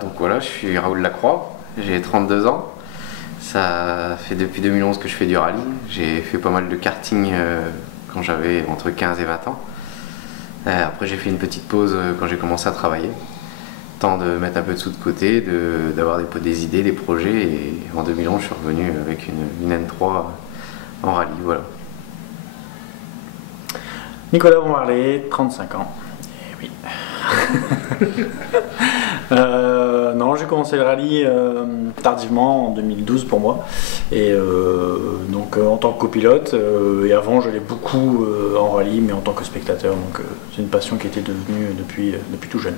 Donc voilà, je suis Raoul Lacroix, j'ai 32 ans. Ça fait depuis 2011 que je fais du rallye. J'ai fait pas mal de karting quand j'avais entre 15 et 20 ans. Après j'ai fait une petite pause quand j'ai commencé à travailler. Temps de mettre un peu de sous de côté, d'avoir des idées, des projets. Et en 2011 je suis revenu avec une N3 en rallye. Voilà. Nicolas Bonvarlet, 35 ans. Et oui. Non, j'ai commencé le rallye tardivement en 2012 pour moi, et donc en tant que copilote, et avant j'allais beaucoup en rallye mais en tant que spectateur, donc c'est une passion qui était devenue depuis tout jeune.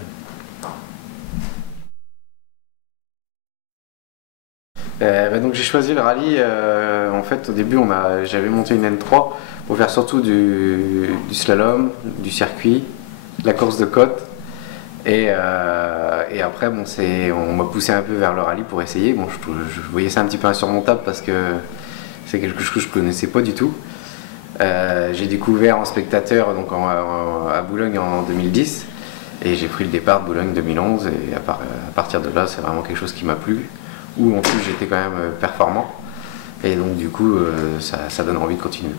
Donc j'ai choisi le rallye, en fait au début j'avais monté une N3 pour faire surtout du slalom, du circuit, de la course de côte. Et après, bon, on m'a poussé un peu vers le rallye pour essayer. Bon, je voyais ça un petit peu insurmontable parce que c'est quelque chose que je ne connaissais pas du tout. J'ai découvert en spectateur donc à Boulogne en 2010 et j'ai pris le départ de Boulogne 2011 et à partir de là, c'est vraiment quelque chose qui m'a plu. Où en plus j'étais quand même performant et donc du coup ça donne envie de continuer.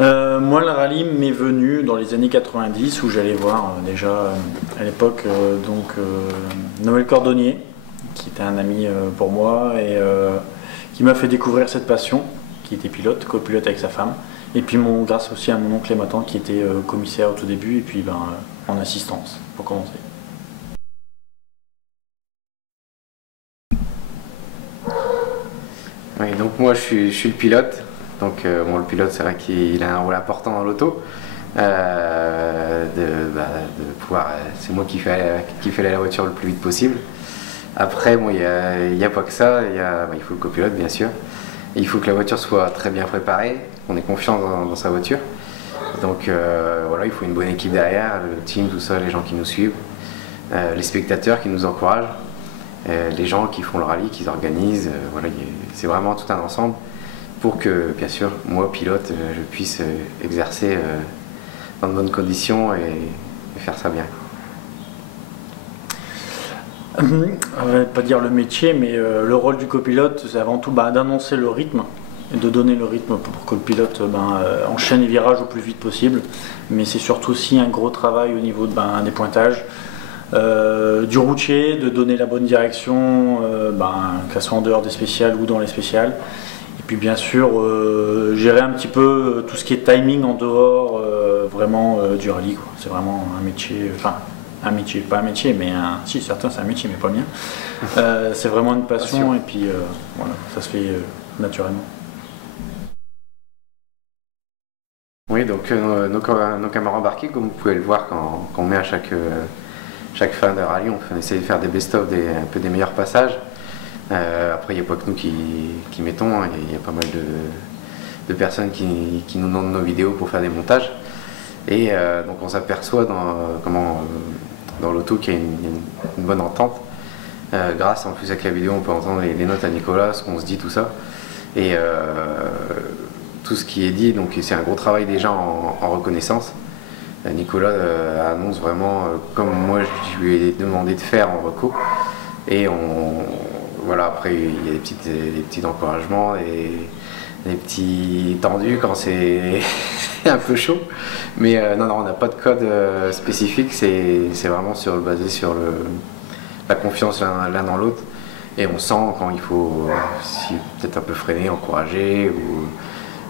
Moi, le rallye m'est venu dans les années 90 où j'allais voir déjà à l'époque Noël Cordonnier, qui était un ami pour moi et qui m'a fait découvrir cette passion, qui était copilote avec sa femme, et puis grâce aussi à mon oncle Clématin qui était commissaire au tout début et puis en assistance pour commencer. Oui, donc moi je suis le pilote. Donc le pilote, c'est vrai qu'il a un rôle important dans l'auto. C'est moi qui fais la voiture le plus vite possible. Après, bon, il n'y a pas que ça, il faut le copilote bien sûr. Et il faut que la voiture soit très bien préparée, qu'on ait confiance dans sa voiture. Donc voilà, il faut une bonne équipe derrière, le team, tout ça, les gens qui nous suivent, les spectateurs qui nous encouragent, les gens qui font le rallye, qui organisent. Voilà, c'est vraiment tout un ensemble. Pour que, bien sûr, moi, pilote, je puisse exercer dans de bonnes conditions et faire ça bien. Je ne vais pas dire le métier, mais le rôle du copilote, c'est avant tout d'annoncer le rythme et de donner le rythme pour que le pilote enchaîne les virages au plus vite possible. Mais c'est surtout aussi un gros travail au niveau des pointages, du routier, de donner la bonne direction, que ce soit en dehors des spéciales ou dans les spéciales. Et puis bien sûr, gérer un petit peu tout ce qui est timing en dehors vraiment du rallye, quoi. C'est vraiment un métier, enfin un métier, pas un métier, mais si certains c'est un métier, mais pas bien. C'est vraiment une passion et puis voilà, ça se fait naturellement. Oui, donc nos caméras embarquées, comme vous pouvez le voir quand on met à chaque fin de rallye, on essaie de faire des best-of, un peu des meilleurs passages. Après, il n'y a pas que nous qui mettons, hein. Il y a pas mal de personnes qui nous demandent nos vidéos pour faire des montages. Et donc on s'aperçoit dans l'auto qu'il y a une bonne entente. Grâce en plus avec la vidéo, on peut entendre les notes à Nicolas, ce qu'on se dit, tout ça. Et tout ce qui est dit, donc c'est un gros travail déjà en reconnaissance. Nicolas annonce vraiment comme moi je lui ai demandé de faire en reco. Et voilà, après il y a des petits encouragements, des petits tendus quand c'est un peu chaud. Mais non, on n'a pas de code spécifique, c'est vraiment basé sur la confiance l'un dans l'autre. Et on sent quand il faut peut-être un peu freiner, encourager.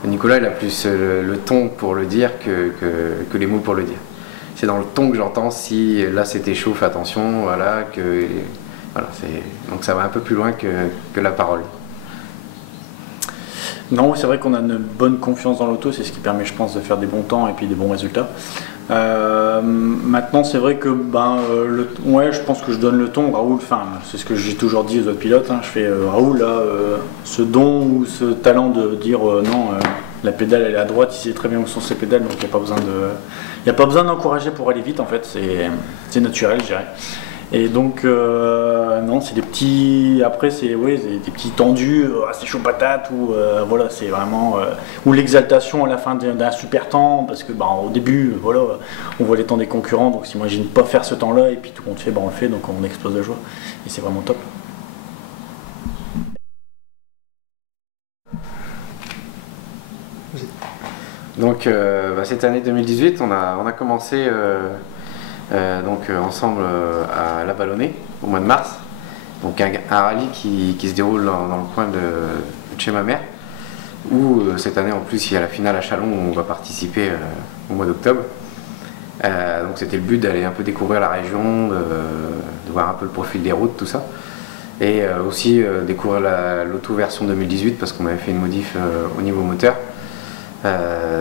Nicolas, il a plus le ton pour le dire que les mots pour le dire. C'est dans le ton que j'entends si là c'était chaud, fais attention, voilà, donc ça va un peu plus loin que la parole. Non, c'est vrai qu'on a une bonne confiance dans l'auto, c'est ce qui permet, je pense, de faire des bons temps et puis des bons résultats. Maintenant, c'est vrai que je pense que je donne le ton. Raoul, c'est ce que j'ai toujours dit aux autres pilotes. Hein, je fais Raoul, là, ce don ou ce talent de dire non, la pédale elle est à droite, il sait très bien où sont ses pédales, donc il n'y a pas besoin d'encourager pour aller vite. En fait, c'est naturel, je dirais. Et donc non, c'est des petits. Après, c'est des petits tendus, c'est chaud patate ou voilà, c'est vraiment ou l'exaltation à la fin d'un super temps parce que au début, voilà, on voit les temps des concurrents, donc s'imagine pas faire ce temps-là et puis tout le monde fait, on le fait, donc on explose de joie et c'est vraiment top. Donc cette année 2018, on a commencé ensemble à La Vallonnée au mois de mars. Donc un rallye qui se déroule dans le coin de chez ma mère, où cette année en plus il y a la finale à Chalon où on va participer au mois d'octobre. Donc c'était le but d'aller un peu découvrir la région, de voir un peu le profil des routes, tout ça. Et aussi découvrir l'auto version 2018 parce qu'on avait fait une modif au niveau moteur.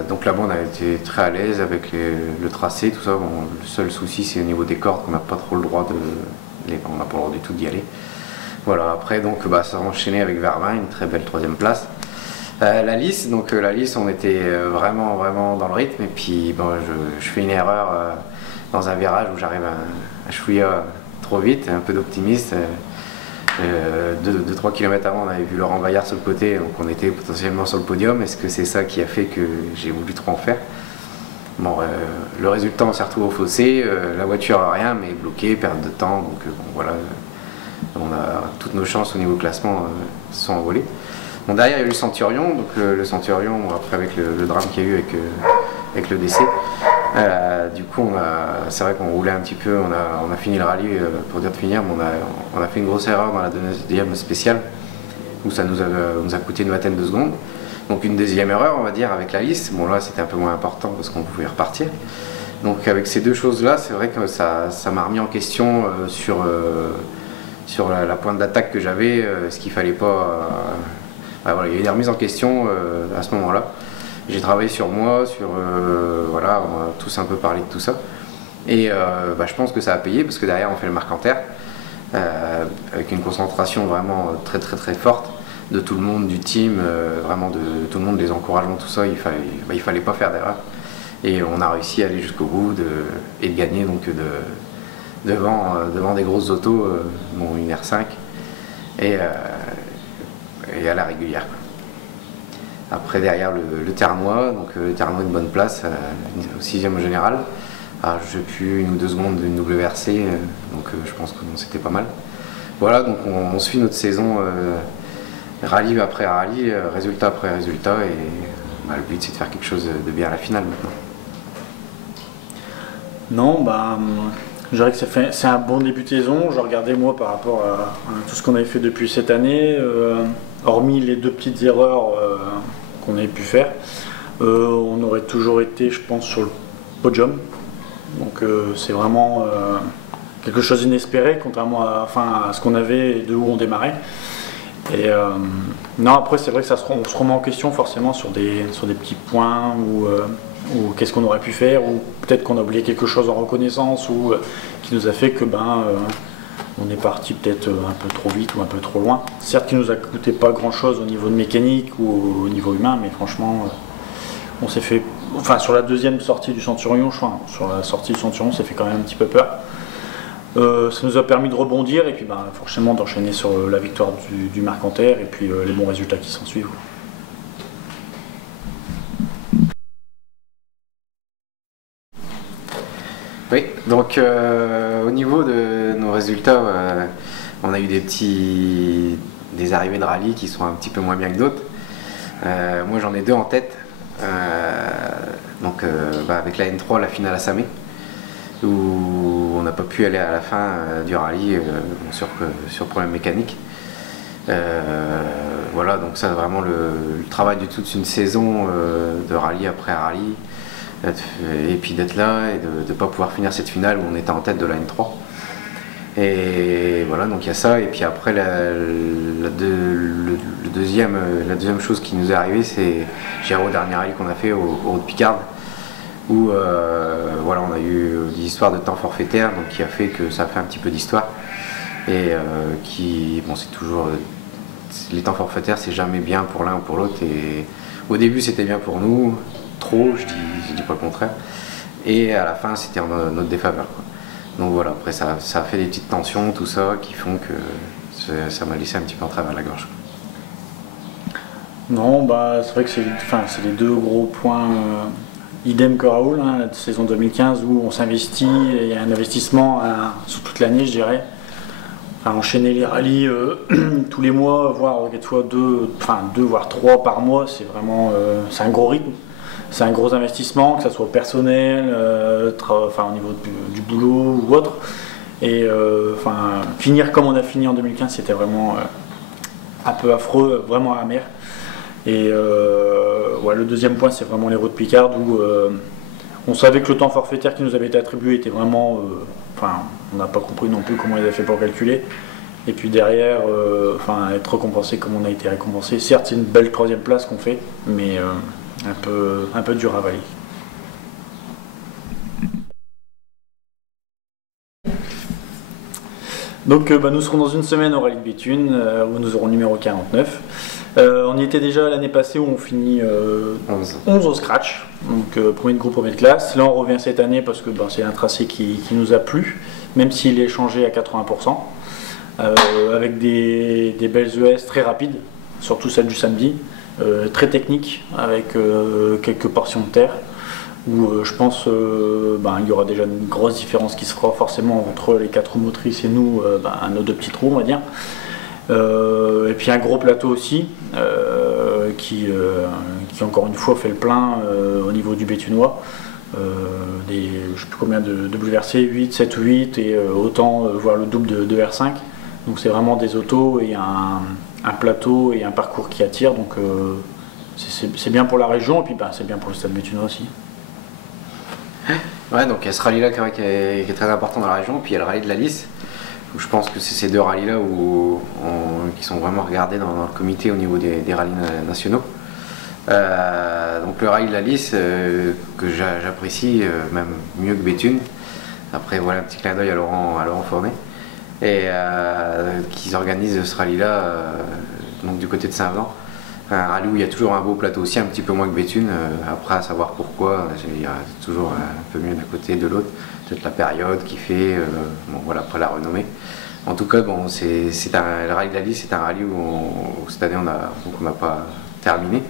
Donc là-bas on a été très à l'aise avec le tracé, tout ça. Bon, le seul souci c'est au niveau des cordes qu'on n'a pas trop le droit on n'a pas le droit du tout d'y aller. Voilà, après donc ça a enchaîné avec Vervins, une très belle 3e place. La Lys, on était vraiment dans le rythme et puis je fais une erreur dans un virage où j'arrive à chouiller trop vite, un peu d'optimisme. 2-3 km avant, on avait vu Laurent Vaillard sur le côté, donc on était potentiellement sur le podium. Est-ce que c'est ça qui a fait que j'ai voulu trop en faire? Le résultat, on s'est retrouvé au fossé, la voiture a rien, mais bloquée, perte de temps, donc voilà, on a toutes nos chances au niveau classement se sont envolées. Bon, derrière il y a eu le Centurion, donc le Centurion, après avec le drame qu'il y a eu avec le décès, du coup c'est vrai qu'on roulait un petit peu, on a fini le rallye pour dire de finir, mais on a fait une grosse erreur dans la deuxième spéciale où ça nous a coûté une vingtaine de secondes. Donc une deuxième erreur on va dire avec la Lys. Bon là c'était un peu moins important parce qu'on pouvait repartir. Donc avec ces deux choses là c'est vrai que ça m'a remis en question sur la pointe d'attaque que j'avais, ce qu'il fallait pas... voilà, il y a eu des remises en question à ce moment là. J'ai travaillé sur moi, voilà, on a tous un peu parlé de tout ça. Et je pense que ça a payé parce que derrière on fait le Marcanterre avec une concentration vraiment très forte de tout le monde, du team, vraiment de tout le monde, des encouragements, tout ça, il fallait pas faire d'erreur. Et on a réussi à aller jusqu'au bout et de gagner donc devant des grosses autos, une R5 et à la régulière. Après derrière le Ternois, donc le Ternois une bonne place, au 6e au général. Alors j'ai pu 1 ou 2 secondes d'une WRC, donc je pense que c'était pas mal. Voilà, donc on suit notre saison rallye après rallye, résultat après résultat, et le but c'est de faire quelque chose de bien à la finale maintenant. Non, Je dirais que c'est un bon début de saison. Je regardais moi par rapport à tout ce qu'on avait fait depuis cette année, hormis les 2 petites erreurs qu'on avait pu faire, on aurait toujours été, je pense, sur le podium. Donc c'est vraiment quelque chose d'inespéré, contrairement à ce qu'on avait et de où on démarrait. Et non, après c'est vrai que on se remet en question forcément sur des petits points ou qu'est-ce qu'on aurait pu faire, ou peut-être qu'on a oublié quelque chose en reconnaissance, ou qui nous a fait que on est parti peut-être un peu trop vite ou un peu trop loin. Certes, qui nous a coûté pas grand-chose au niveau de mécanique ou au niveau humain, mais franchement, on s'est fait, enfin sur la deuxième sortie du Centurion, je crois, sur la sortie du Centurion, on s'est fait quand même un petit peu peur. Ça nous a permis de rebondir et puis forcément d'enchaîner sur la victoire du Mercantaire et puis les bons résultats qui s'en suivent. Oui, donc au niveau de nos résultats, on a eu des arrivées de rallye qui sont un petit peu moins bien que d'autres. Moi j'en ai 2 en tête. Avec la N3, la finale à Samé, où on n'a pas pu aller à la fin du rallye sur problème mécanique. Voilà, donc ça vraiment le travail de toute une saison de rallye après rallye. Et puis d'être là et de ne pas pouvoir finir cette finale où on était en tête de la N3. Et voilà, donc il y a ça. Et puis après, la deuxième chose qui nous est arrivée, c'est au dernier rallye qu'on a fait au Haut-de-Picardie, où voilà, on a eu des histoires de temps forfaitaire, donc qui a fait que ça a fait un petit peu d'histoire. Et c'est toujours. Les temps forfaitaires, c'est jamais bien pour l'un ou pour l'autre. Et au début, c'était bien pour nous. Trop, je dis pas le contraire, et à la fin c'était en notre défaveur, quoi. Donc voilà, après ça a fait des petites tensions, tout ça, qui font que ça m'a laissé un petit peu en travers la gorge. Non, c'est vrai que c'est les 2 gros points, idem que Raoul, la saison 2015 où on s'investit, il y a un investissement sur toute l'année, je dirais. Enchaîner les rallyes tous les mois, voire quelquefois 2 voire 3 par mois, c'est vraiment c'est un gros rythme. C'est un gros investissement, que ce soit personnel, au niveau du boulot ou autre. Et finir comme on a fini en 2015, c'était vraiment un peu affreux, vraiment amer. Et le deuxième point, c'est vraiment les routes Picard, où on savait que le temps forfaitaire qui nous avait été attribué était vraiment... on n'a pas compris non plus comment ils avaient fait pour calculer. Et puis derrière, être récompensé comme on a été récompensé. Certes, c'est une belle 3e place qu'on fait, mais... un peu dur à valider. Donc nous serons dans une semaine au Rallye de Béthune où nous aurons le numéro 49. On y était déjà l'année passée où on finit 11 au scratch, donc premier de groupe, premier de classe. Là on revient cette année parce que c'est un tracé qui nous a plu, même s'il est changé à 80%, avec des belles ES très rapides, surtout celle du samedi. Très technique avec quelques portions de terre où je pense il y aura déjà une grosse différence qui se fera forcément entre les 4 roues motrices et nous, nos 2 petites roues on va dire, et puis un gros plateau aussi qui encore une fois fait le plein au niveau du béthunois, je ne sais plus combien de WRC, 8, 7 ou 8 et autant voire le double de R5, donc c'est vraiment des autos et un plateau et un parcours qui attire, donc c'est bien pour la région et puis c'est bien pour le stade béthunois aussi. Ouais, donc il y a ce rallye-là qui est très important dans la région, puis il y a le rallye de la Lys, où je pense que c'est ces 2 rallyes-là qui sont vraiment regardés dans le comité au niveau des rallyes nationaux. Donc le rallye de la Lys, que j'apprécie même mieux que Béthune. Après voilà, un petit clin d'œil à Laurent Fournet. Et qu'ils organisent ce rallye-là donc du côté de Saint-Venant. Un rallye où il y a toujours un beau plateau aussi, un petit peu moins que Béthune. Après, à savoir pourquoi, il y a toujours un peu mieux d'un côté de l'autre. Peut-être la période qui fait, après la renommée. En tout cas, le rallye de la Lys, c'est un rallye où cette année on n'a pas terminé,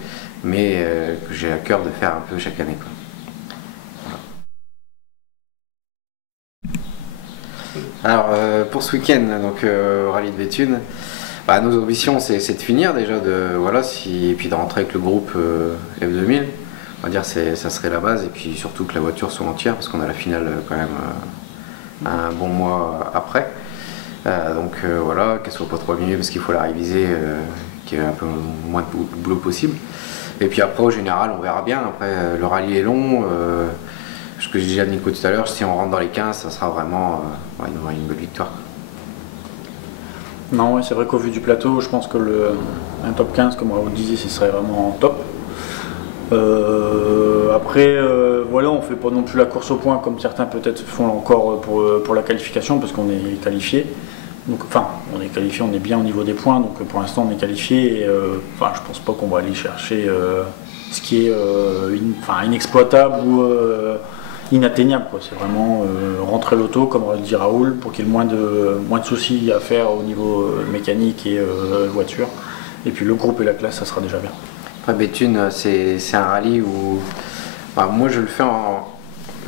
mais que j'ai à cœur de faire un peu chaque année, quoi. Alors pour ce week-end, donc au rallye de Béthune, nos ambitions c'est de finir déjà, et puis de rentrer avec le groupe F2000. On va dire ça serait la base, et puis surtout que la voiture soit entière parce qu'on a la finale quand même un bon mois après. Voilà, qu'elle soit pas trop abîmée parce qu'il faut la réviser, qu'il y ait un peu moins de boulot possible. Et puis après, au général, on verra bien. Après, le rallye est long. Ce que j'ai dit à Nico tout à l'heure, si on rentre dans les 15, ça sera vraiment une belle victoire. Non, ouais, c'est vrai qu'au vu du plateau, je pense que un top 15, comme vous le disiez, ce serait vraiment top. Après, voilà, on fait pas non plus la course au point comme certains peut-être font encore pour la qualification parce qu'on est qualifié. Donc, enfin, on est qualifié, on est bien au niveau des points, donc pour l'instant on est qualifié. Et, je pense pas qu'on va aller chercher ce qui est inexploitable ou inatteignable, quoi. C'est vraiment rentrer l'auto, comme le dit Raoul, pour qu'il y ait moins de soucis à faire au niveau mécanique et voiture. Et puis le groupe et la classe, ça sera déjà bien. Après Béthune, c'est un rallye où moi je le fais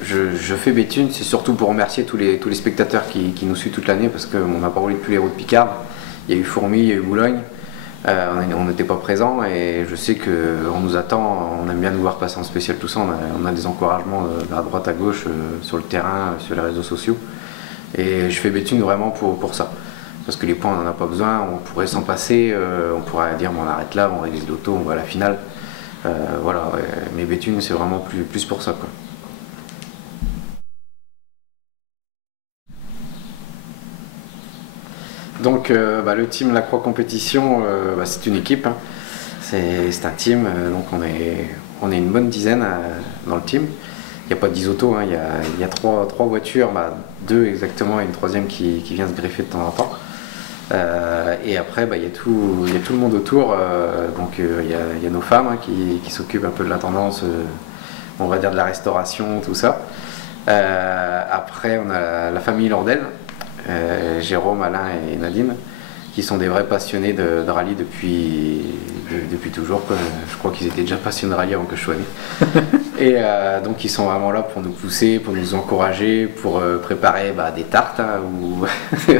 je fais Béthune, c'est surtout pour remercier tous les spectateurs qui nous suivent toute l'année parce qu'on n'a pas roulé depuis les routes Picardes. Il y a eu Fourmi, il y a eu Boulogne. On n'était pas présents et je sais qu'on nous attend, on aime bien nous voir passer en spécial, tout ça. On a des encouragements à droite à gauche sur le terrain, sur les réseaux sociaux. Et je fais Béthune vraiment pour ça. Parce que les points, on n'en a pas besoin, on pourrait s'en passer, on pourrait dire on arrête là, on révise l'auto, on va à la finale. Voilà, mais Béthune c'est vraiment plus pour ça, quoi. Donc le team La Croix Compétition, c'est une équipe, hein. C'est un team, donc on est une bonne dizaine dans le team. Il n'y a pas 10 autos, hein. Il y a trois voitures, 2 exactement et une troisième qui vient se greffer de temps en temps. Et après il y a tout le monde autour, donc il y a nos femmes, hein, qui s'occupent un peu de la tendance, on va dire de la restauration, tout ça. Après on a la famille Lordel. Jérôme, Alain et Nadine, qui sont des vrais passionnés de rallye depuis toujours. Je crois qu'ils étaient déjà passionnés de rallye avant que je sois né. Et donc ils sont vraiment là pour nous pousser, pour nous encourager, pour préparer des tartes, hein, ou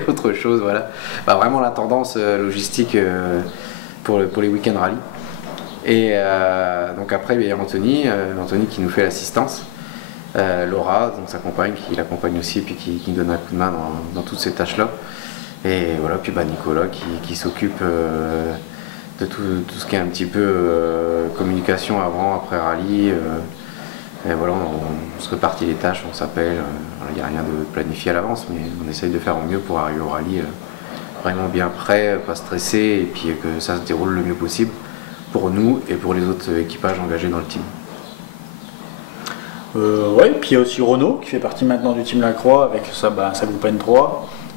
autre chose. Voilà. Vraiment la tendance logistique pour les week-ends rallye. Et donc après il y a Anthony qui nous fait l'assistance. Laura, donc sa compagne, qui l'accompagne aussi et puis qui donne un coup de main dans toutes ces tâches là. Et voilà, puis Nicolas qui s'occupe de tout ce qui est un petit peu communication avant, après rallye. Et voilà, on se répartit les tâches, on s'appelle. Il n'y a rien de planifié à l'avance, mais on essaye de faire au mieux pour arriver au rallye vraiment bien prêt, pas stressé, et puis que ça se déroule le mieux possible pour nous et pour les autres équipages engagés dans le team. Ouais, puis il y a aussi Renaud qui fait partie maintenant du team Lacroix avec sa groupe N3.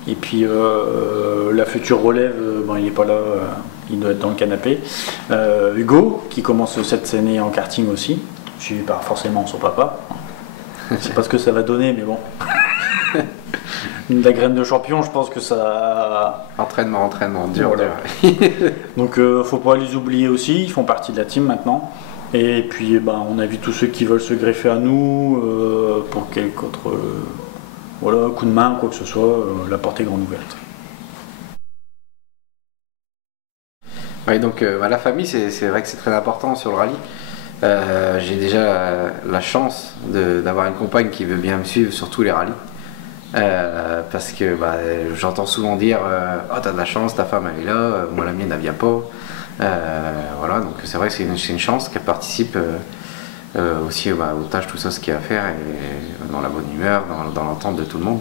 Et puis la future relève, il n'est pas là, il doit être dans le canapé. Hugo qui commence cette année en karting aussi, suivi par forcément son papa. Je ne sais pas ce que ça va donner, mais bon. La graine de champion, je pense que ça. Entraînement, dur, voilà. Donc faut pas les oublier aussi, ils font partie de la team maintenant. Et puis on invite tous ceux qui veulent se greffer à nous pour quelque autre coup de main, quoi que ce soit, la porte est grande ouverte. Oui, donc la famille, c'est vrai que c'est très important sur le rallye. J'ai déjà la chance d'avoir une compagne qui veut bien me suivre sur tous les rallyes. Parce que j'entends souvent dire oh, t'as de la chance, ta femme elle est là, moi la mienne elle vient pas. Voilà, donc c'est vrai que c'est une chance qu'elle participe aussi aux tâches, tout ça, ce qu'il y a à faire, et dans la bonne humeur, dans l'entente de tout le monde.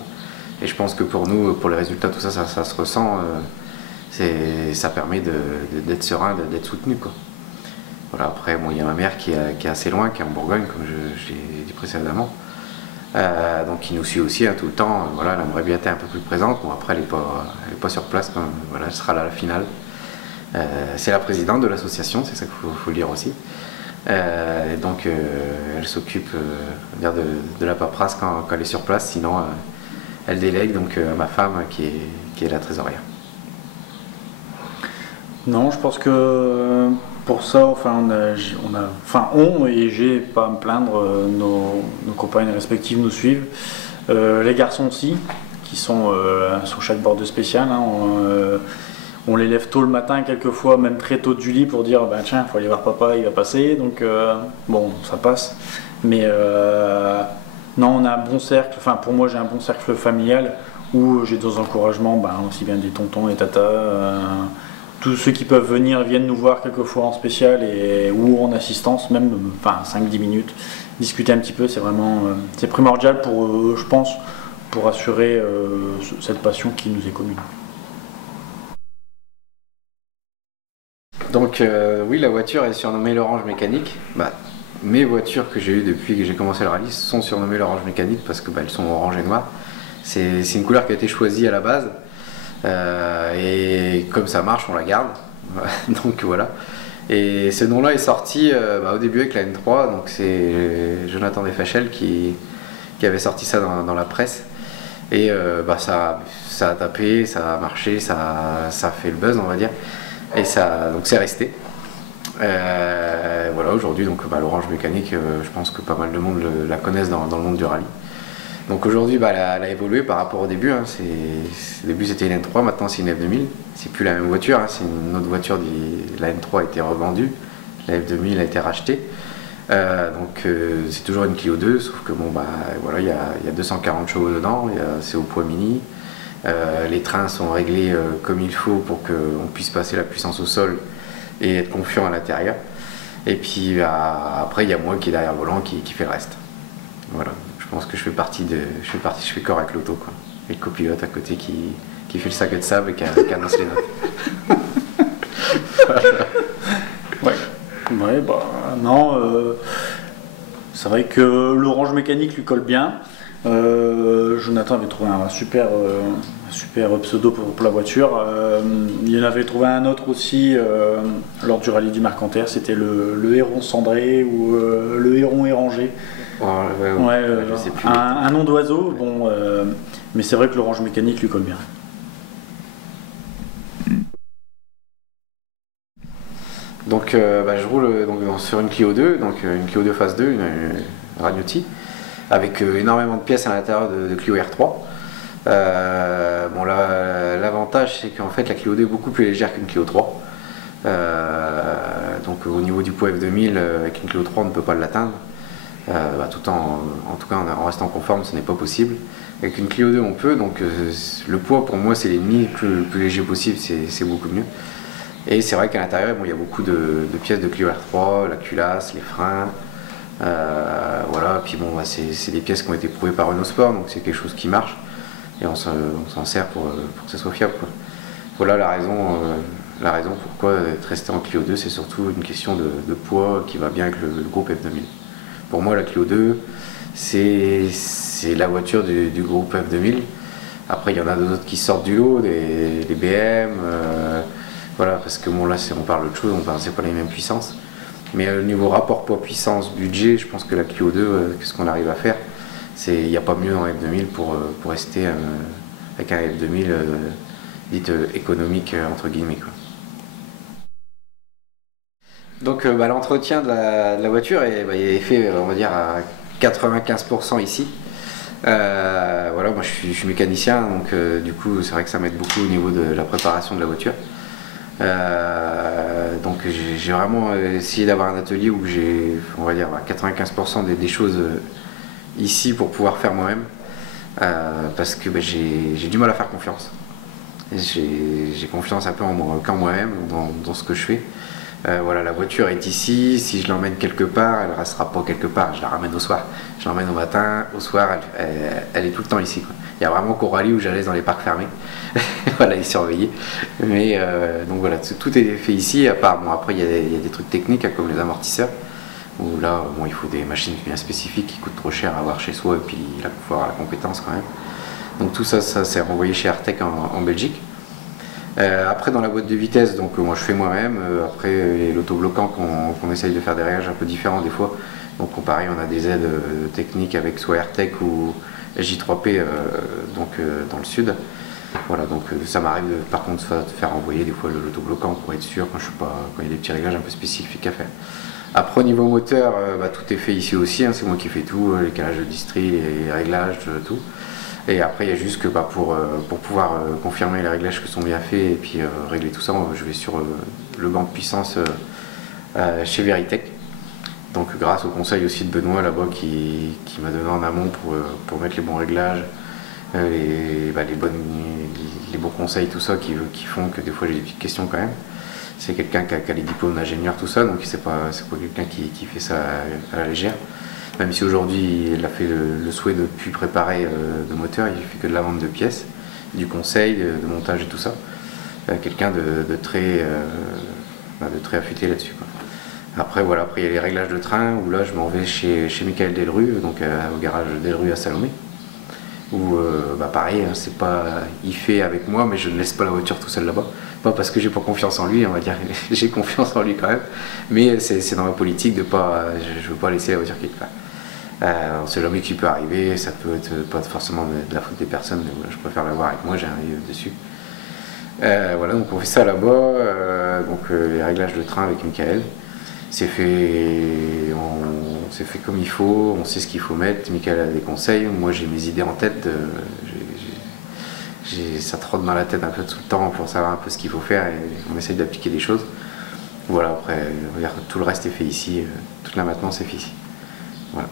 Et je pense que pour nous, pour les résultats, tout ça, ça se ressent, ça permet d'être serein, d'être soutenu, quoi. Voilà, après, il y a ma mère qui est assez loin, qui est en Bourgogne, comme je l'ai dit précédemment. Donc qui nous suit aussi tout le temps. Voilà, elle aimerait bien être un peu plus présente. Bon, après, elle est pas sur place, quand même. Voilà, elle sera là à la finale. C'est la présidente de l'association, c'est ça qu'il faut le dire aussi. Donc elle s'occupe de la paperasse quand elle est sur place, sinon elle délègue donc à ma femme qui est la trésorière. Non, je pense que pour ça, et j'ai pas à me plaindre, nos compagnes respectives nous suivent. Les garçons aussi, qui sont sur chaque bord de spécial. Hein, on les lève tôt le matin, quelquefois même très tôt du lit pour dire tiens, il faut aller voir papa, il va passer. Donc bon, ça passe. Mais Non, on a un bon cercle, enfin pour moi j'ai un bon cercle familial où j'ai des encouragements, aussi bien des tontons et tatas. Tous ceux qui peuvent venir viennent nous voir quelquefois en spécial ou en assistance, même 5-10 minutes, discuter un petit peu, c'est vraiment c'est primordial pour, je pense, pour assurer cette passion qui nous est commune. Donc oui, la voiture est surnommée l'Orange Mécanique. Mes voitures que j'ai eues depuis que j'ai commencé le rallye sont surnommées l'Orange Mécanique parce que elles sont orange et noires. C'est une couleur qui a été choisie à la base et comme ça marche, on la garde. Donc voilà. Et ce nom-là est sorti au début avec la N3, donc c'est Jonathan Desfachel qui avait sorti ça dans la presse. Et ça a tapé, ça a marché, ça a fait le buzz, on va dire. Et donc c'est resté. Voilà, aujourd'hui, l'Orange Mécanique, je pense que pas mal de monde la connaissent dans le monde du rallye. Donc aujourd'hui, elle a évolué par rapport au début. Au début, c'était une N3, maintenant c'est une F2000. C'est plus la même voiture, c'est une autre voiture. La N3 a été revendue, la F2000 a été rachetée. C'est toujours une Clio 2, sauf que il y a 240 chevaux dedans, c'est au poids mini. Les trains sont réglés comme il faut pour qu'on puisse passer la puissance au sol et être confiant à l'intérieur. Et puis après, il y a moi qui est derrière le volant qui fait le reste. Voilà, je pense que je fais corps avec l'auto, quoi. Et le copilote à côté qui fait le sac de sable et qui annonce les notes. Ouais. Ouais, non, c'est vrai que l'Orange Mécanique lui colle bien. Jonathan avait trouvé un super pseudo pour la voiture. Il en avait trouvé un autre aussi lors du rallye du Marcanterre, c'était le héron cendré ou le héron érangé. Je sais plus. Un nom d'oiseau, mais c'est vrai que l'Orange Mécanique lui colle bien. Donc je roule sur une Clio 2, donc une Clio 2 phase 2, une Ragnotti, avec énormément de pièces à l'intérieur de Clio R3. L'avantage c'est qu'en fait la Clio 2 est beaucoup plus légère qu'une Clio 3. Donc au niveau du poids F2000, avec une Clio 3 on ne peut pas l'atteindre. En tout cas en restant conforme, ce n'est pas possible. Avec une Clio 2 on peut, donc le poids pour moi c'est l'ennemi, le plus léger possible, c'est beaucoup mieux. Et c'est vrai qu'à l'intérieur, il y a beaucoup de pièces de Clio R3, la culasse, les freins, puis c'est des pièces qui ont été prouvées par Renault Sport, donc c'est quelque chose qui marche, et on s'en sert pour que ça soit fiable, quoi. Voilà la raison pourquoi être resté en Clio 2, c'est surtout une question de poids qui va bien avec le groupe F2000. Pour moi, la Clio 2, c'est la voiture du groupe F2000. Après, il y en a d'autres qui sortent du lot, des BM, parce que là on parle d'autre chose, c'est pas les mêmes puissances. Mais au niveau rapport poids-puissance, budget, je pense que la Clio 2, ce qu'on arrive à faire, il n'y a pas mieux dans F2000 pour rester avec un F2000 dit économique entre guillemets, quoi. Donc l'entretien de la voiture est fait, on va dire, à 95% ici. Moi je suis mécanicien, donc du coup c'est vrai que ça m'aide beaucoup au niveau de la préparation de la voiture. Donc j'ai vraiment essayé d'avoir un atelier où j'ai, on va dire, 95% des choses ici pour pouvoir faire moi-même, parce que j'ai du mal à faire confiance. J'ai confiance un peu qu'en moi-même, dans ce que je fais. La voiture est ici, si je l'emmène quelque part, elle ne restera pas quelque part, je la ramène au soir. Je l'emmène au matin, au soir, elle est tout le temps ici, quoi. Il y a vraiment qu'au rallye où j'allais dans les parcs fermés, et surveiller. Mais donc tout est fait ici, à part, après il y a des trucs techniques, comme les amortisseurs, où là, il faut des machines bien spécifiques qui coûtent trop cher à avoir chez soi, et puis là, il faut avoir la compétence quand même. Donc tout ça c'est renvoyé chez Artec en Belgique. Après dans la boîte de vitesse, donc moi je fais moi-même. Après l'autobloquant qu'on essaye de faire des réglages un peu différents des fois. Donc pareil, on a des aides techniques avec soit AirTech ou J3P dans le sud. Voilà, donc ça m'arrive par contre de faire envoyer des fois l'autobloquant pour être sûr quand il y a des petits réglages un peu spécifiques à faire. Après au niveau moteur, tout est fait ici aussi, c'est moi qui fais tout, les calages de distri, les réglages, tout. Et après, il y a juste que pour pouvoir confirmer les réglages qui sont bien faits et puis régler tout ça, je vais sur le banc de puissance chez Veritech. Donc grâce au conseil aussi de Benoît là-bas qui m'a donné en amont pour mettre les bons réglages, les bons conseils, tout ça qui font que des fois j'ai des petites questions quand même. C'est quelqu'un qui a les diplômes d'ingénieur, tout ça, donc c'est pas quelqu'un qui fait ça à la légère. Même si aujourd'hui il a fait le souhait de ne plus préparer de moteur, il fait que de la vente de pièces, du conseil, de montage et tout ça. Quelqu'un de très affûté là-dessus. Après voilà, après il y a les réglages de train où là je m'en vais chez Michael Delru, donc au garage Delru à Salomé. Où pareil, hein, c'est pas, il fait avec moi, mais je ne laisse pas la voiture tout seul là-bas. Pas parce que j'ai pas confiance en lui, on va dire, j'ai confiance en lui quand même, mais c'est dans ma politique de pas, je veux pas laisser la voiture quelque part. On sait jamais qui peut arriver, ça peut être pas forcément de la faute des personnes, mais voilà, je préfère l'avoir avec moi, j'ai un œil dessus. Voilà, donc on fait ça là-bas, les réglages de train avec Michael. C'est fait comme il faut, on sait ce qu'il faut mettre, Michael a des conseils, moi j'ai mes idées en tête, ça trotte dans la tête un peu tout le temps pour savoir un peu ce qu'il faut faire et on essaye d'appliquer des choses. Voilà, après, tout le reste est fait ici, toute la maintenance est fait ici. Voilà.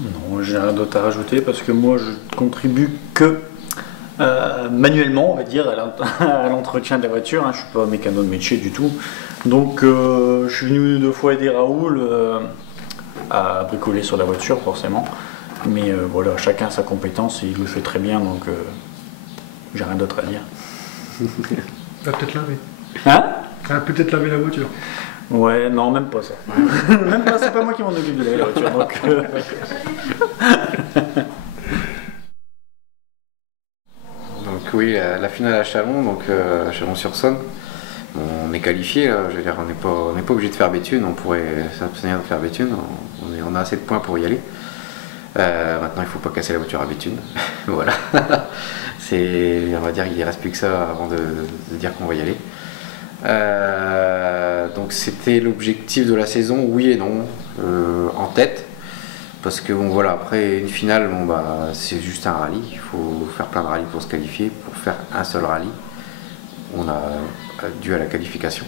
Non, j'ai rien d'autre à rajouter parce que moi je contribue que manuellement, on va dire, à l'entretien de la voiture. Hein. Je suis pas mécano de métier du tout. Donc je suis venu 2 fois aider Raoul à bricoler sur la voiture forcément. Mais voilà, chacun sa compétence et il le fait très bien, donc j'ai rien d'autre à dire. Tu vas peut-être laver. Hein? Tu vas peut-être laver la voiture. Ouais, non, même pas ça. Même pas, c'est pas moi qui m'en occupe de laver la voiture. Donc, Donc oui, la finale à Chalon, donc à Chalon-sur-Saône. On est qualifié, je veux dire, on n'est pas obligé de faire Béthune, on pourrait s'abstenir de faire Béthune, on a assez de points pour y aller. Maintenant il ne faut pas casser la voiture à Béthune, voilà. On va dire qu'il ne reste plus que ça avant de dire qu'on va y aller. Donc c'était l'objectif de la saison, oui et non, en tête. Parce que bon voilà, après une finale, c'est juste un rallye, il faut faire plein de rallyes pour se qualifier, pour faire un seul rallye. On a dû à la qualification.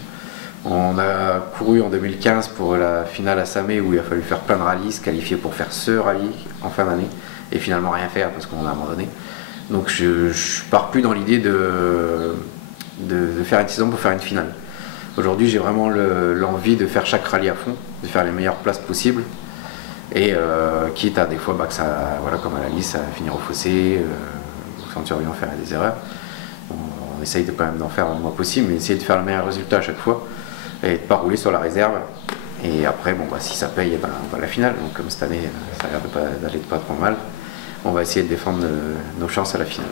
On a couru en 2015 pour la finale à Samé où il a fallu faire plein de rallyes, se qualifier pour faire ce rallye en fin d'année et finalement rien faire parce qu'on a abandonné. Donc je pars plus dans l'idée de faire une saison pour faire une finale. Aujourd'hui j'ai vraiment l'envie de faire chaque rallye à fond, de faire les meilleures places possibles et quitte à des fois que ça, voilà, comme à la liste, ça va finir au fossé, au Centurion faire des erreurs. On essaye quand même d'en faire le moins possible, mais essayer de faire le meilleur résultat à chaque fois et de ne pas rouler sur la réserve. Et après, si ça paye, on va à la finale. Donc comme cette année, ça a l'air d'aller pas trop mal, on va essayer de défendre nos chances à la finale.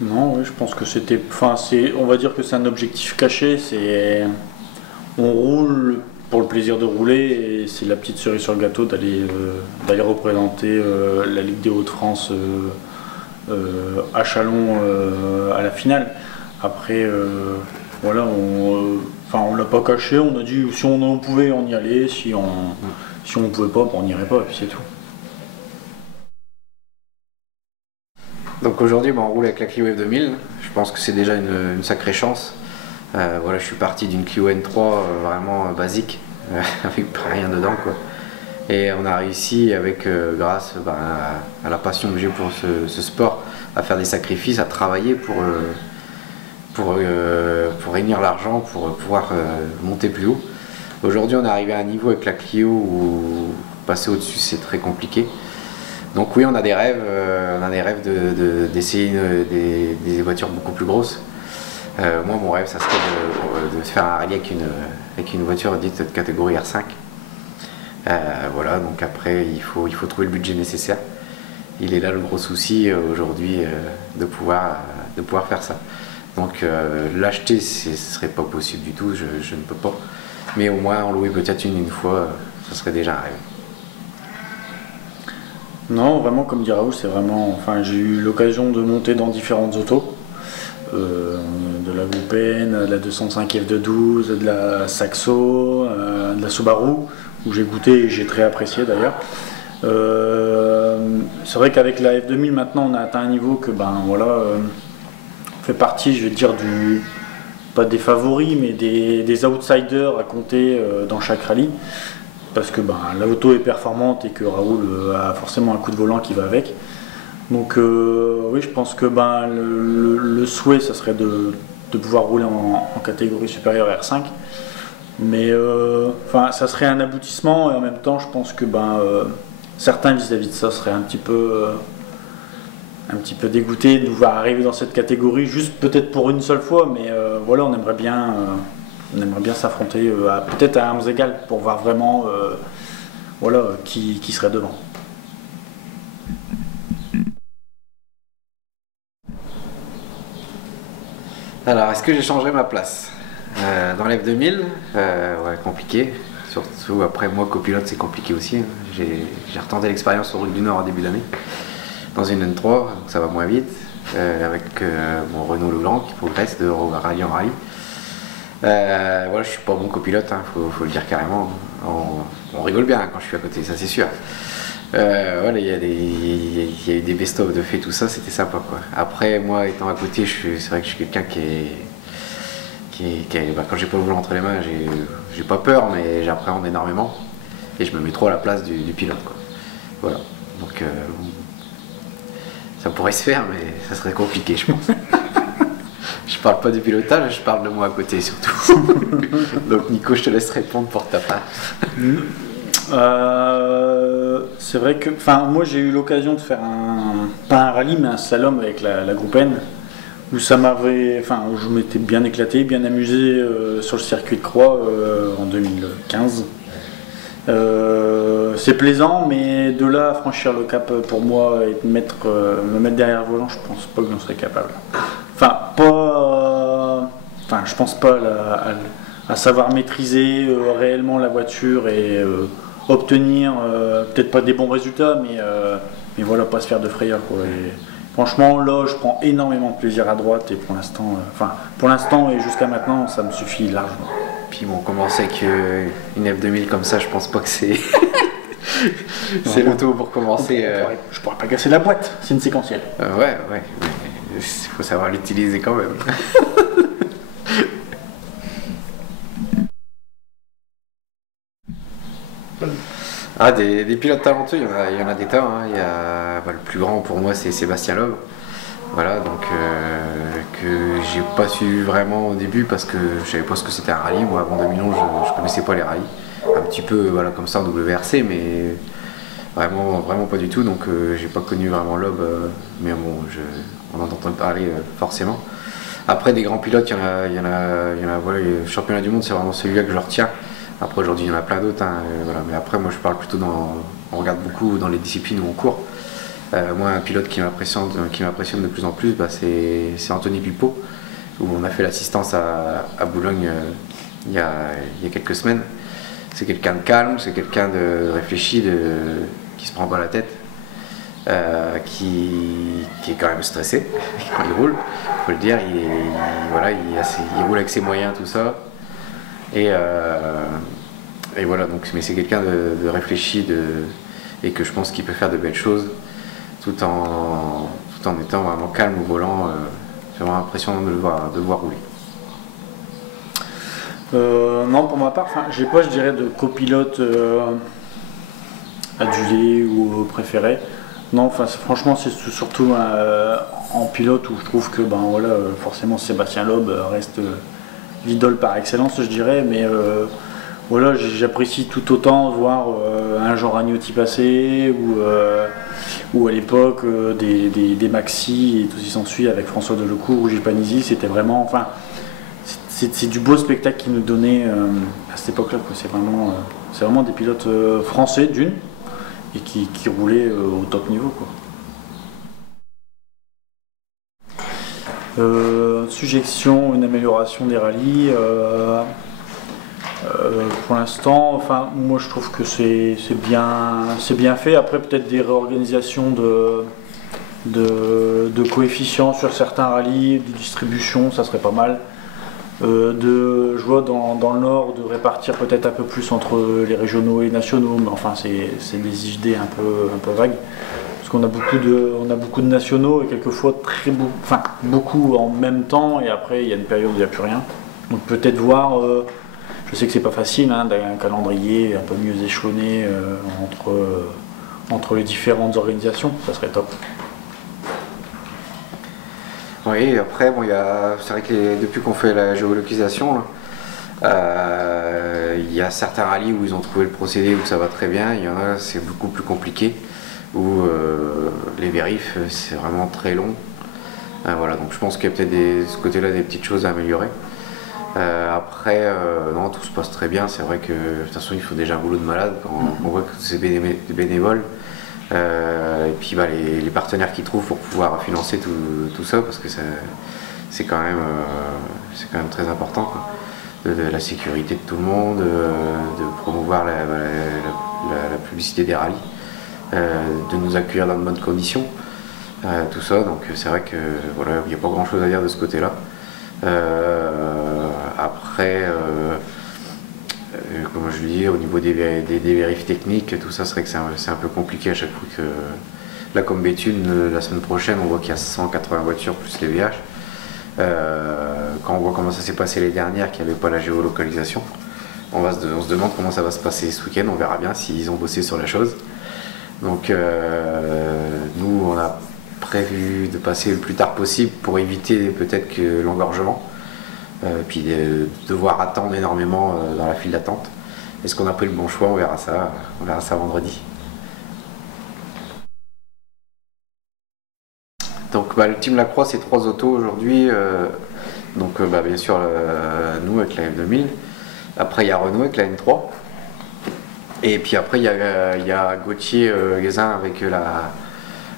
non, oui, je pense que c'était. Enfin, on va dire que c'est un objectif caché. On roule pour le plaisir de rouler et c'est la petite cerise sur le gâteau d'aller représenter la Ligue des Hauts-de-France à Chalon à la finale. Après, voilà, on l'a pas caché, on a dit si on en pouvait, on y allait, si on ne pouvait pas, on n'irait pas, et puis c'est tout. Donc aujourd'hui, on roule avec la Clio F2000. Je pense que c'est déjà une sacrée chance. Voilà, je suis parti d'une Clio N3 vraiment basique, avec rien dedans, quoi. Et on a réussi, grâce à la passion que j'ai pour ce sport, à faire des sacrifices, à travailler pour réunir l'argent, pour pouvoir monter plus haut. Aujourd'hui, on est arrivé à un niveau avec la Clio où passer au-dessus, c'est très compliqué. Donc oui, on a des rêves, d'essayer des voitures beaucoup plus grosses. Moi, mon rêve, ça serait de faire un rallye avec une voiture dite de catégorie R5. Voilà, donc après il faut trouver le budget nécessaire. Il est là le gros souci aujourd'hui de pouvoir faire ça. Donc l'acheter ce serait pas possible du tout, je ne peux pas. Mais au moins en louer peut-être une fois, ce serait déjà un rêve. Non, vraiment comme dit Raoul, c'est vraiment. Enfin, j'ai eu l'occasion de monter dans différentes autos. De la Groupen, de la 205 F212, de la Saxo, de la Subaru, où j'ai goûté et j'ai très apprécié d'ailleurs. C'est vrai qu'avec la F2000 maintenant on a atteint un niveau que on fait partie, je vais dire, pas des favoris, mais des outsiders à compter dans chaque rallye. Parce que l'auto est performante et que Raoul a forcément un coup de volant qui va avec. Donc oui, je pense que le souhait, ça serait de pouvoir rouler en catégorie supérieure R5. Mais ça serait un aboutissement et en même temps, je pense que certains vis-à-vis de ça seraient un petit peu dégoûtés de devoir arriver dans cette catégorie, juste peut-être pour une seule fois, mais voilà, on aimerait bien s'affronter peut-être à armes égales pour voir vraiment qui serait devant. Alors, est-ce que j'ai changé ma place dans l'F2000? Ouais, compliqué. Surtout après, moi, copilote, c'est compliqué aussi. J'ai retenté l'expérience au Route du Nord en début d'année, dans une N3, donc ça va moins vite, avec mon Renault Leblanc qui progresse de rallye en rallye. Voilà, je suis pas bon copilote, faut le dire carrément. On rigole bien quand je suis à côté, ça c'est sûr. Voilà, il y a eu des best-of de fait, tout ça, c'était sympa quoi. Après, moi étant à côté, c'est vrai que je suis quelqu'un quand j'ai pas le volant entre les mains, j'ai pas peur, mais j'appréhende énormément et je me mets trop à la place du pilote quoi. Voilà, donc ça pourrait se faire, mais ça serait compliqué, je pense. Je parle pas du pilotage, je parle de moi à côté surtout. Donc Nico, je te laisse répondre pour ta part. C'est vrai que, moi j'ai eu l'occasion de faire pas un rallye, mais un slalom avec la groupe N, où où je m'étais bien éclaté, bien amusé sur le circuit de Croix en 2015. C'est plaisant, mais de là à franchir le cap pour moi et me mettre derrière le volant, je pense pas que j'en serais capable. Je pense pas à savoir maîtriser réellement la voiture et obtenir peut-être pas des bons résultats, mais voilà, pas se faire de frayeur quoi. Et franchement, là, je prends énormément de plaisir à droite et pour l'instant et jusqu'à maintenant, ça me suffit largement. Puis bon, commencer avec une F2000 comme ça, je pense pas que c'est c'est le tout pour commencer. Je pourrais pas casser la boîte, c'est une séquentielle. Ouais, il faut savoir l'utiliser quand même. Des pilotes talentueux, il y en a des tas. Il y a, le plus grand pour moi, c'est Sébastien Loeb. Voilà, donc que j'ai pas su vraiment au début parce que je savais pas ce que c'était un rallye. Moi, avant 2011, je connaissais pas les rallyes. Un petit peu, comme ça en WRC, mais vraiment pas du tout. Donc j'ai pas connu vraiment Loeb, mais bon, on en entend parler forcément. Après, des grands pilotes, il y en a. Voilà, le championnat du monde, c'est vraiment celui-là que je retiens. Après, aujourd'hui, il y en a plein d'autres. Voilà. Mais après, moi, je parle plutôt on regarde beaucoup dans les disciplines où on court. Moi, un pilote qui m'impressionne de plus en plus, c'est Anthony Pipo, où on a fait l'assistance à Boulogne il y a quelques semaines. C'est quelqu'un de calme, c'est quelqu'un de réfléchi, qui se prend pas la tête, qui est quand même stressé quand il roule, faut le dire. Il roule avec ses moyens, tout ça. Et voilà, mais c'est quelqu'un de réfléchi et que je pense qu'il peut faire de belles choses tout en étant vraiment calme au volant. C'est vraiment impressionnant de le voir rouler. Non, pour ma part, j'ai pas, je dirais, de copilote adulé ou préféré. Non, franchement, c'est surtout en pilote où je trouve que forcément Sébastien Loeb reste l'idole par excellence, je dirais, mais voilà, j'apprécie tout autant voir un Jean Ragnotti passer ou à l'époque des Maxi et tout ce qui s'ensuit avec François Delecourt ou Gilles Panizzi. C'était vraiment, c'est du beau spectacle qu'ils nous donnaient à cette époque-là. C'est vraiment des pilotes français d'une et qui roulaient au top niveau quoi. Suggestion, une amélioration des rallyes. Pour l'instant, moi je trouve que c'est bien fait. Après, peut-être des réorganisations de coefficients sur certains rallyes, de distribution, ça serait pas mal. Je vois dans le Nord de répartir peut-être un peu plus entre les régionaux et les nationaux, mais c'est des idées un peu vagues. Parce qu'on a beaucoup de nationaux et quelquefois beaucoup en même temps, et après il y a une période où il n'y a plus rien. Donc peut-être voir, je sais que c'est pas facile, hein, d'un calendrier un peu mieux échelonné entre les différentes organisations, ça serait top. Oui, après, bon, c'est vrai que depuis qu'on fait la géolocalisation, là, il y a certains rallyes où ils ont trouvé le procédé où ça va très bien, il y en a c'est beaucoup plus compliqué, où les vérifs c'est vraiment très long. Voilà, donc je pense qu'il y a peut-être de ce côté-là des petites choses à améliorer. Après, non, tout se passe très bien. C'est vrai que de toute façon, il faut déjà un boulot de malade quand on voit que c'est bénévole. Et puis les partenaires qu'ils trouvent pour pouvoir financer tout ça, parce que c'est quand même très important, quoi. De la sécurité de tout le monde, de promouvoir la publicité des rallyes, de nous accueillir dans de bonnes conditions, tout ça. Donc c'est vrai que voilà, il n'y a pas grand chose à dire de ce côté-là. Après, comme je le dis, au niveau des vérifs techniques, tout ça, c'est vrai que c'est un peu compliqué à chaque fois que. Là, comme Béthune, la semaine prochaine, on voit qu'il y a 180 voitures plus les VH. Quand on voit comment ça s'est passé les dernières, qu'il n'y avait pas la géolocalisation, on se demande comment ça va se passer ce week-end. On verra bien s'ils ont bossé sur la chose. Donc, nous, on a prévu de passer le plus tard possible pour éviter peut-être que l'engorgement. Puis de devoir attendre énormément dans la file d'attente. Est-ce qu'on a pris le bon choix? On verra ça vendredi. Donc le Team Lacroix, c'est 3 autos aujourd'hui. Donc bien sûr nous avec la F2000. Après il y a Renault avec la N3. Et puis après il y a Gauthier Guézin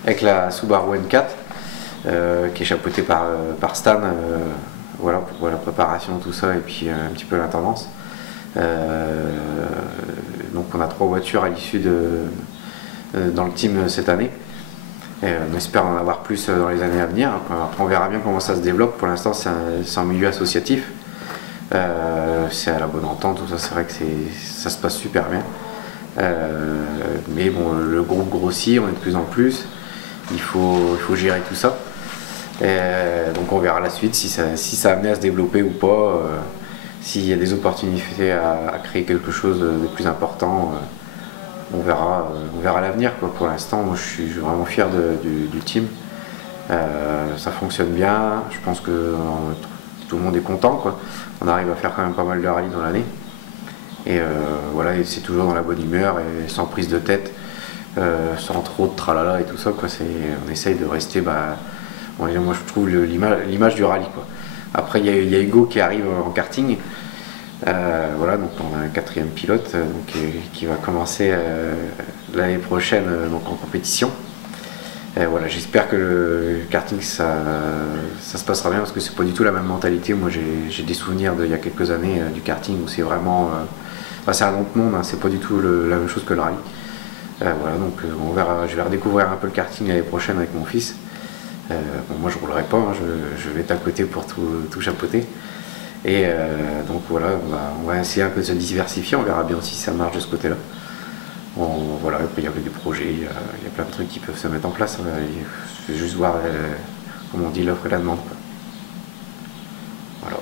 avec la Subaru N4 qui est chapeautée par Stan. Voilà pour la préparation, tout ça, et puis un petit peu la tendance. Donc on a 3 voitures à l'issue dans le team cette année. Et on espère en avoir plus dans les années à venir. Après, on verra bien comment ça se développe. Pour l'instant, c'est un milieu associatif. C'est à la bonne entente, tout ça, c'est vrai que ça se passe super bien. Mais bon, le groupe grossit, on est de plus en plus. Il faut gérer tout ça. Donc on verra la suite, si ça a amené à se développer ou pas, s'il y a des opportunités à créer quelque chose de plus important, on verra l'avenir, quoi. Pour l'instant, moi je suis vraiment fier du team. Ça fonctionne bien, je pense que tout le monde est content, quoi. On arrive à faire quand même pas mal de rallyes dans l'année. Et voilà, et c'est toujours dans la bonne humeur et sans prise de tête, sans trop de tralala et tout ça, quoi. On essaye de rester, moi je trouve l'image du rallye, quoi. Après il y a Hugo qui arrive en karting. Voilà, donc on a un 4e pilote qui va commencer l'année prochaine donc en compétition. Voilà, j'espère que le karting ça se passera bien, parce que c'est pas du tout la même mentalité. Moi j'ai des souvenirs d'il y a quelques années du karting où c'est vraiment c'est un autre monde, hein, c'est pas du tout la même chose que le rallye. Voilà, donc on verra, je vais redécouvrir un peu le karting l'année prochaine avec mon fils. Moi je roulerai pas, hein, je vais être à côté pour tout chapeauter. Et donc voilà, on va essayer un peu de se diversifier, on verra bien si ça marche de ce côté-là. Voilà, après il y a des projets, il y a plein de trucs qui peuvent se mettre en place. Il faut juste voir, comme on dit, l'offre et la demande, quoi. Voilà.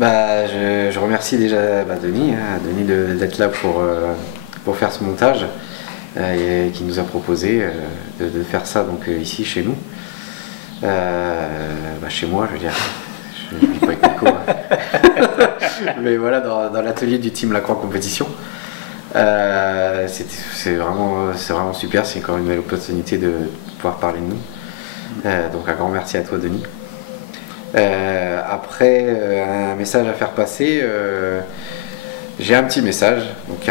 Je remercie déjà Denis, Denis d'être là pour faire ce montage et qui nous a proposé de faire ça donc, ici chez nous. Chez moi, je veux dire. Je ne vis pas avec Nico. Mais voilà, dans l'atelier du team Lacroix Compétition. C'est vraiment super, c'est encore une belle opportunité de pouvoir parler de nous. Donc un grand merci à toi Denis. Après, un message à faire passer, j'ai un petit message, donc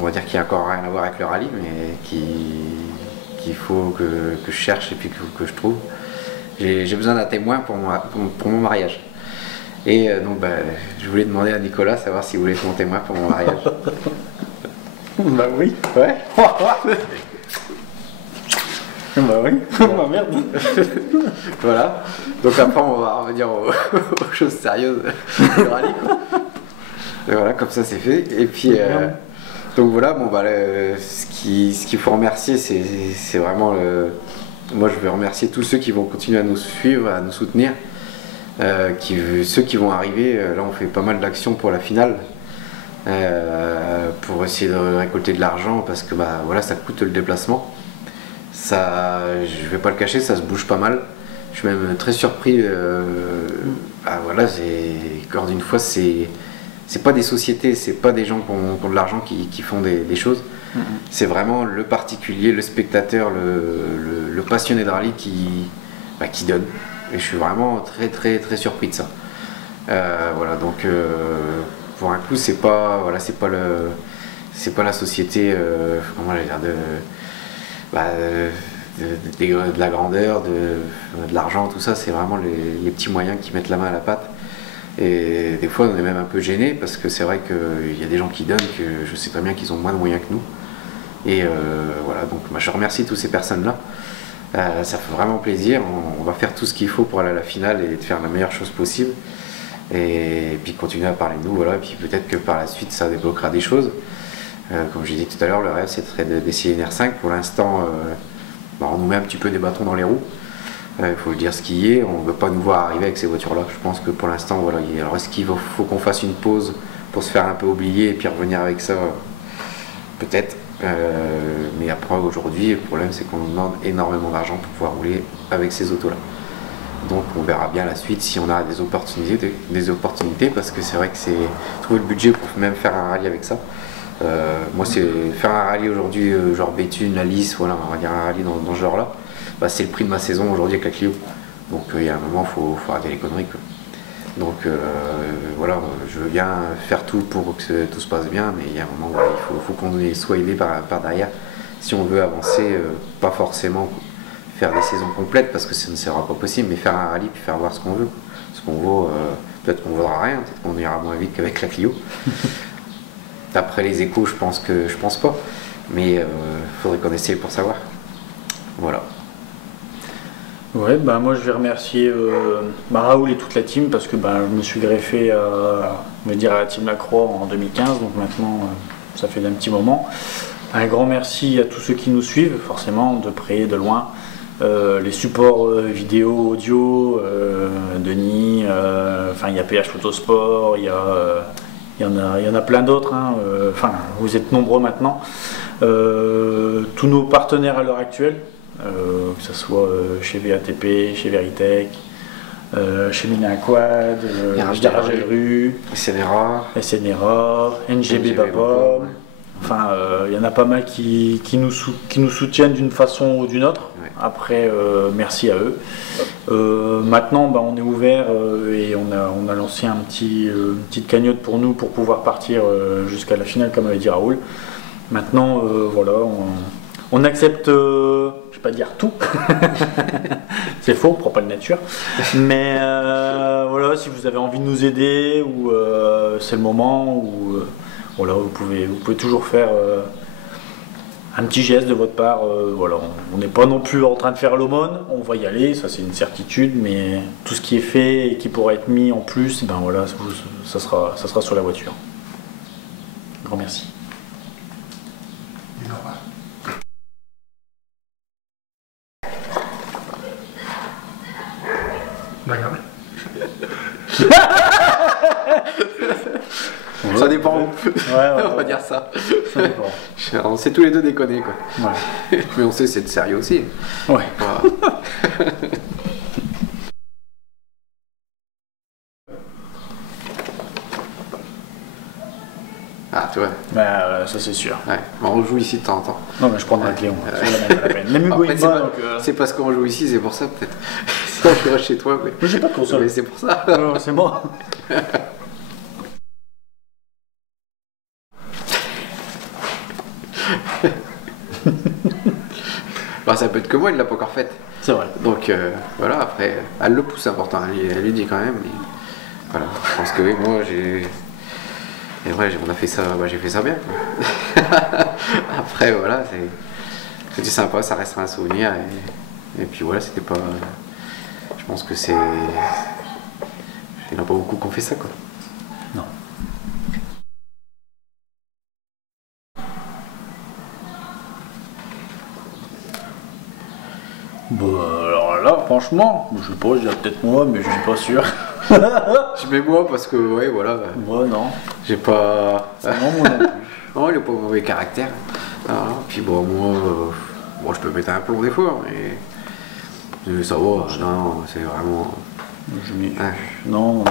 on va dire qu'il n'y a encore rien à voir avec le rallye, mais qu'il faut que je cherche et puis que je trouve. J'ai besoin d'un témoin pour mon mariage. Et donc je voulais demander à Nicolas savoir s'il voulait être mon témoin pour mon mariage. Bah oui. Ouais. Bah oui. Bah merde. Voilà. Donc après on va revenir aux choses sérieuses du rallye, quoi. Et voilà, comme ça c'est fait. Et puis donc voilà, ce qu'il faut remercier, c'est vraiment moi je veux remercier tous ceux qui vont continuer à nous suivre, à nous soutenir. Ceux qui vont arriver, là on fait pas mal d'actions pour la finale. Pour essayer de récolter de l'argent parce que voilà, ça coûte le déplacement. Ça, je vais pas le cacher, ça se bouge pas mal. Je suis même très surpris. Voilà, encore une fois, c'est pas des sociétés, c'est pas des gens qui ont de l'argent qui font des choses. C'est vraiment le particulier, le spectateur, le passionné de rallye qui donne. Et je suis vraiment très très très surpris de ça. Voilà, donc pour un coup, c'est pas la société, comment j'allais dire, de la grandeur, de l'argent, tout ça. C'est vraiment les petits moyens qui mettent la main à la pâte. Et des fois, on est même un peu gêné parce que c'est vrai qu'il y a des gens qui donnent que je sais très bien qu'ils ont moins de moyens que nous. Et voilà, donc je remercie toutes ces personnes-là. Ça fait vraiment plaisir. On va faire tout ce qu'il faut pour aller à la finale et de faire la meilleure chose possible. Et puis continuer à parler de nous, voilà. Et puis peut-être que par la suite ça débloquera des choses. Comme j'ai dit tout à l'heure, le rêve c'est d'essayer une R5. Pour l'instant, on nous met un petit peu des bâtons dans les roues. Il faut le dire ce qui est. On ne veut pas nous voir arriver avec ces voitures-là. Je pense que pour l'instant, voilà. Alors est-ce qu'il faut qu'on fasse une pause pour se faire un peu oublier et puis revenir avec ça? Peut-être. Mais après aujourd'hui, le problème c'est qu'on nous demande énormément d'argent pour pouvoir rouler avec ces autos-là. Donc on verra bien la suite si on a des opportunités parce que c'est vrai que c'est trouver le budget pour même faire un rallye avec ça. Moi c'est faire un rallye aujourd'hui genre Béthune, la Lys, voilà, on va dire un rallye dans ce genre là, c'est le prix de ma saison aujourd'hui avec la Clio. Donc il y a un moment faut arrêter les conneries, quoi. Donc voilà, je veux bien faire tout pour que tout se passe bien, mais il y a un moment voilà, il faut qu'on soit aidé par derrière si on veut avancer, pas forcément faire des saisons complètes parce que ça ne sera pas possible, mais faire un rallye puis faire voir ce qu'on veut. Ce qu'on vaut, peut-être qu'on ne vaudra rien, peut-être qu'on ira moins vite qu'avec la Clio. D'après les échos, je pense pas, mais il faudrait qu'on essaye pour savoir. Voilà. Ouais, moi je vais remercier Raoul et toute la team parce que je me suis greffé à la team Lacroix en 2015, donc maintenant ça fait un petit moment. Un grand merci à tous ceux qui nous suivent, forcément, de près et de loin. Les supports vidéo, audio, Denis, il y a PH Photosport, il y en a plein d'autres, hein, vous êtes nombreux maintenant. Tous nos partenaires à l'heure actuelle, que ce soit chez VATP, chez Veritech, chez Mina Quad, Rue, SNRA, NGB Bapom. Il y en a pas mal qui nous soutiennent d'une façon ou d'une autre. Ouais. Après, merci à eux. Maintenant, on est ouvert et on a lancé une petite cagnotte pour nous pour pouvoir partir jusqu'à la finale, comme avait dit Raoul. Maintenant, voilà, on accepte, je vais pas dire tout, c'est faux, on prend pas de nature. Mais voilà, si vous avez envie de nous aider ou c'est le moment ou voilà, vous pouvez toujours faire un petit geste de votre part. Voilà, on n'est pas non plus en train de faire l'aumône, on va y aller, ça c'est une certitude, mais tout ce qui est fait et qui pourrait être mis en plus, voilà, ça sera sur la voiture. Grand merci. Regarde. Ça dépend. Ouais, On va dire ça. Ça dépend. On sait tous les deux déconner, quoi. Ouais. Mais on sait c'est de sérieux aussi. Ouais. Voilà. Ah, tu vois. Bah, ça c'est sûr. Ouais. On joue ici de temps en temps. Non, mais je prendrai avec Léon. C'est la même, pas la peine. Même Hugo, Après, il c'est va, pas- donc. c'est parce qu'on joue ici, c'est pour ça peut-être. Ça, je reste chez toi, mais. Mais j'ai pas de console. Mais c'est pour ça. Non, c'est moi. Bah, ça peut être que moi, il l'a pas encore faite. C'est vrai. Donc voilà, après, elle le pousse, c'est important, elle lui dit quand même. Mais, voilà, je pense que oui, moi j'ai. Et vrai, on a fait ça, bah, j'ai fait ça bien. Après, voilà, c'était sympa, ça restera un souvenir. Et puis voilà, c'était pas. Je pense que c'est. Il n'y en a pas beaucoup qui ont fait ça, quoi. Non. Bah, alors là, franchement, je sais pas, je dirais peut-être moi, mais je suis pas sûr. Je mets moi parce que, ouais, voilà, Moi, non. j'ai pas. Non, moi non plus. Non, il n'a pas mauvais caractère. Voilà. Puis bon, moi, bon, je peux mettre un plomb des fois, mais ça va, non, c'est vraiment. Je mets- Ah, Non, non.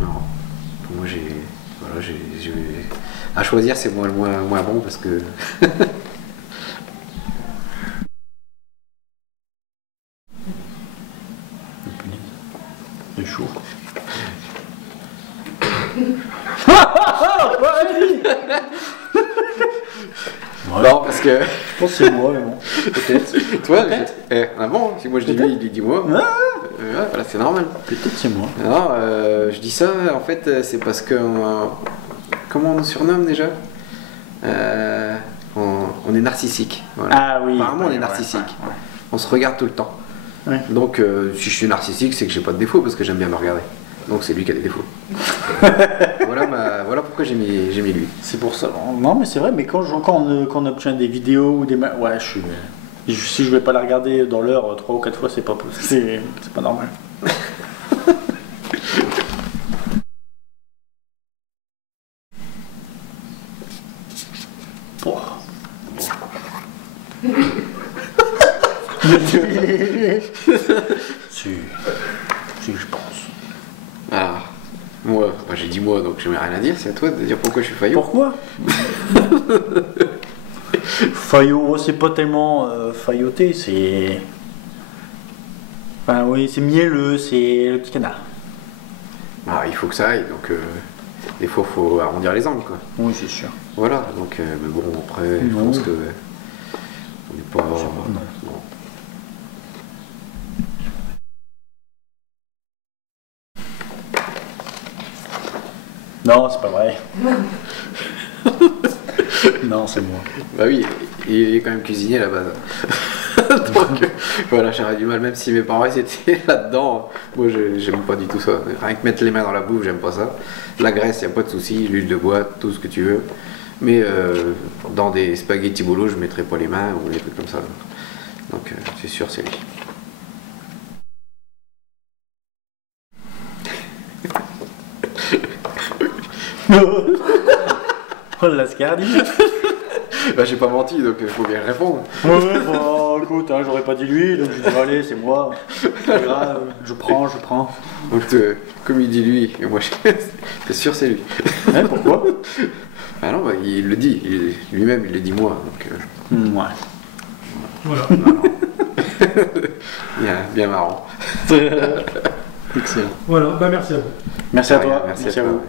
non. Moi, voilà, à choisir, c'est moi le moins bon parce que. C'est chaud. Non, parce que. Je pense que c'est moi, mais bon. Peut-être. Toi, ah bon, si moi je dis lui, il dit moi. Ah, Ouais, voilà, c'est normal. peut-être c'est moi. Non, je dis ça, en fait, c'est parce que. Comment on nous surnomme déjà on est narcissique. Voilà. Ah oui. Apparemment, on est ouais, narcissique. ouais. On se regarde tout le temps. Ouais. Donc, si je suis narcissique, c'est que j'ai pas de défaut parce que j'aime bien me regarder. Donc, c'est lui qui a des défauts. Voilà pourquoi j'ai mis lui. C'est pour ça. Non, mais c'est vrai, mais quand on obtient des vidéos ou des. Ouais, si je vais pas la regarder dans l'heure 3 ou 4 fois, c'est pas possible. C'est pas normal. Oh. Si, je pense. Alors, moi, j'ai dit moi, donc je n'ai rien à dire. C'est à toi de dire pourquoi je suis faillot. Pourquoi Fayot, c'est pas tellement failloté, c'est. Enfin, oui, c'est mielleux, c'est le petit canard. Ah, il faut que ça aille, donc des fois, il faut arrondir les angles, quoi. Oui, c'est sûr. Voilà, donc, mais bon, après, je Non. pense que. On n'est pas. Non. Non. Non, c'est pas vrai. Non, c'est moi. Bah oui, il est quand même cuisinier à la base. Donc voilà, j'aurais du mal, même si mes parents ils étaient là-dedans. Moi, j'aime pas du tout ça. Rien que mettre les mains dans la bouffe, j'aime pas ça. La graisse, y a pas de souci, l'huile de bois, tout ce que tu veux. Mais dans des spaghettis bolo, je mettrais pas les mains ou des trucs comme ça. Donc c'est sûr, c'est lui. Oh, la scardi. Bah j'ai pas menti, donc il faut bien répondre. Ouais, bon, écoute, hein, j'aurais pas dit lui, donc je dis allez, c'est moi. C'est pas grave, je prends. Donc comme il dit lui, et moi c'est sûr c'est lui. Hein, pourquoi Ah non, bah, il le dit, lui-même il le dit moi. Donc, Ouais. Voilà. bien marrant. Excellent. Voilà, bah merci à vous. Merci à toi. Merci à toi.